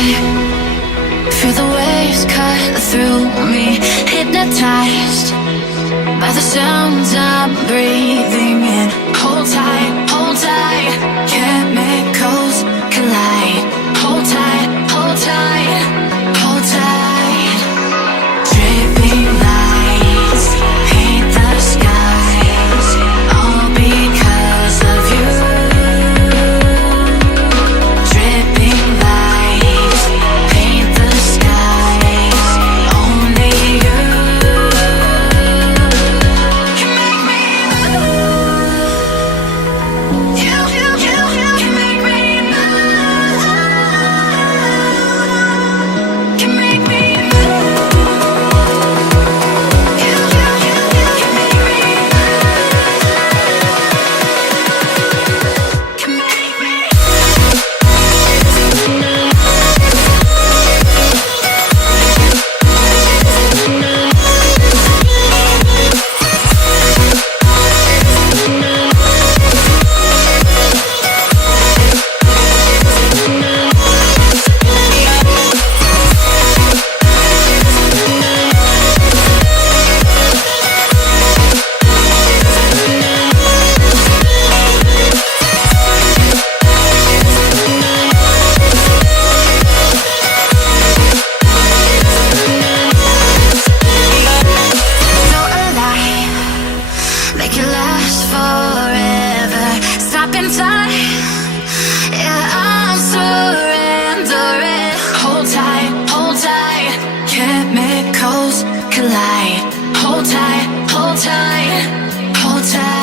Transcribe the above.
sky. Feel the waves cut through me, hypnotized by the sounds I'm breathing in. Hold tight, chemicals collide. Hold tight, hold tight, hold tight. Dripping lights paint the skies, all because of you. Dripping lights paint the skies, only you can make me move. You can make me move. Can make me move. You can make me move. Can make me. Feel alive, make it last forever. Stop in time, yeah, I'm surrendering. Hold tight, chemicals collide. Hold tight, hold tight, hold tight.